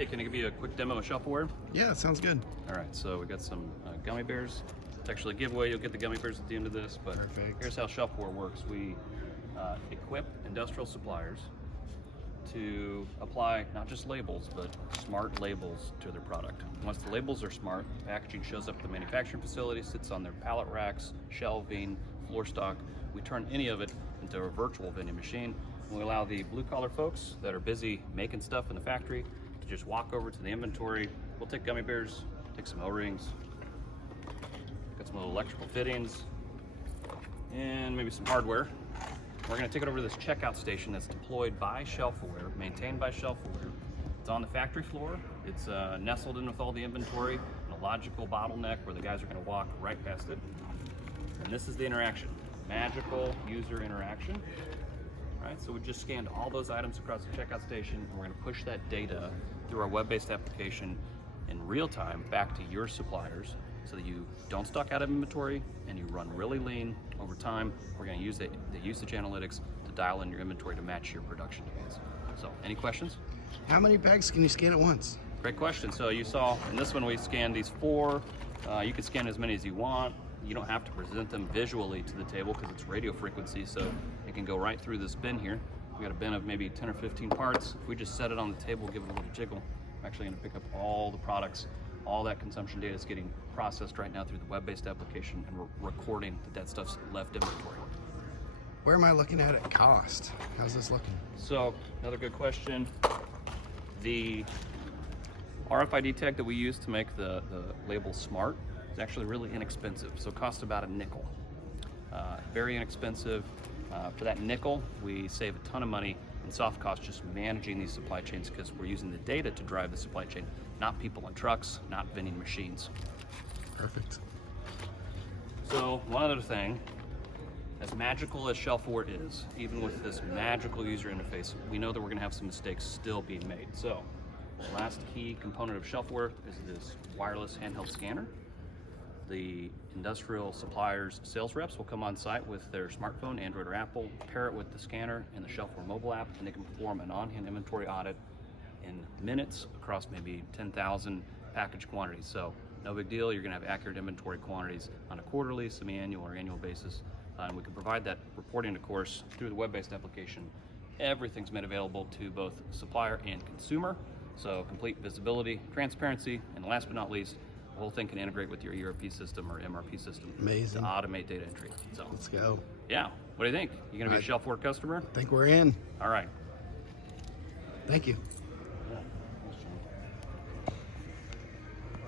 Hey, can I give you a quick demo of ShelfAware? Yeah, sounds good. All right, so we got some gummy bears. It's actually a giveaway. You'll get the gummy bears at the end of this, but Perfect. Here's how ShelfAware works. We equip industrial suppliers to apply not just labels, but smart labels to their product. Once the labels are smart, packaging shows up at the manufacturing facility, sits on their pallet racks, shelving, floor stock. We turn any of it into a virtual vending machine, and we allow the blue-collar folks that are busy making stuff in the factory to just walk over to the inventory. We'll take gummy bears, take some O-rings, got some little electrical fittings, and maybe some hardware. We're going to take it over to this checkout station that's deployed by ShelfAware, maintained by ShelfAware. It's on the factory floor. It's nestled in with all the inventory in a logical bottleneck where the guys are going to walk right past it. And this is the interaction, magical user interaction. Right, so we just scanned all those items across the checkout station, and we're going to push that data through our web-based application in real time back to your suppliers, so that you don't stock out of inventory and you run really lean over time. We're going to use the usage analytics to dial in your inventory to match your production demands. So, any questions? How many bags can you scan at once? Great question. So you saw in this one we scanned these 4. You can scan as many as you want. You don't have to present them visually to the table because it's radio frequency, so it can go right through this bin here. We got a bin of maybe 10 or 15 parts. If we just set it on the table, give it a little jiggle, I'm actually going to pick up all the products. All that consumption data is getting processed right now through the web-based application, and we're recording that stuff's left inventory. Where am I looking at cost? How's this looking? So, another good question. The RFID tag that we use to make the label smart is actually really inexpensive. So it costs about a nickel. Very inexpensive. For that nickel, we save a ton of money in soft costs just managing these supply chains, because we're using the data to drive the supply chain, not people in trucks, not vending machines. Perfect. So one other thing, as magical as ShelfAware is, even with this magical user interface, we know that we're gonna have some mistakes still being made. So the last key component of ShelfAware is this wireless handheld scanner. The industrial suppliers' sales reps will come on site with their smartphone, Android or Apple, pair it with the scanner and the ShelfAware mobile app, and they can perform an on-hand inventory audit in minutes across maybe 10,000 package quantities. So no big deal. You're going to have accurate inventory quantities on a quarterly, semi-annual, or annual basis. And we can provide that reporting, of course, through the web-based application. Everything's made available to both supplier and consumer. So complete visibility, transparency, and last but not least, the whole thing can integrate with your ERP system or MRP system. Amazing. To automate data entry. So let's go. Yeah. What do you think? You going to be a ShelfAware customer? I think we're in. All right. Thank you.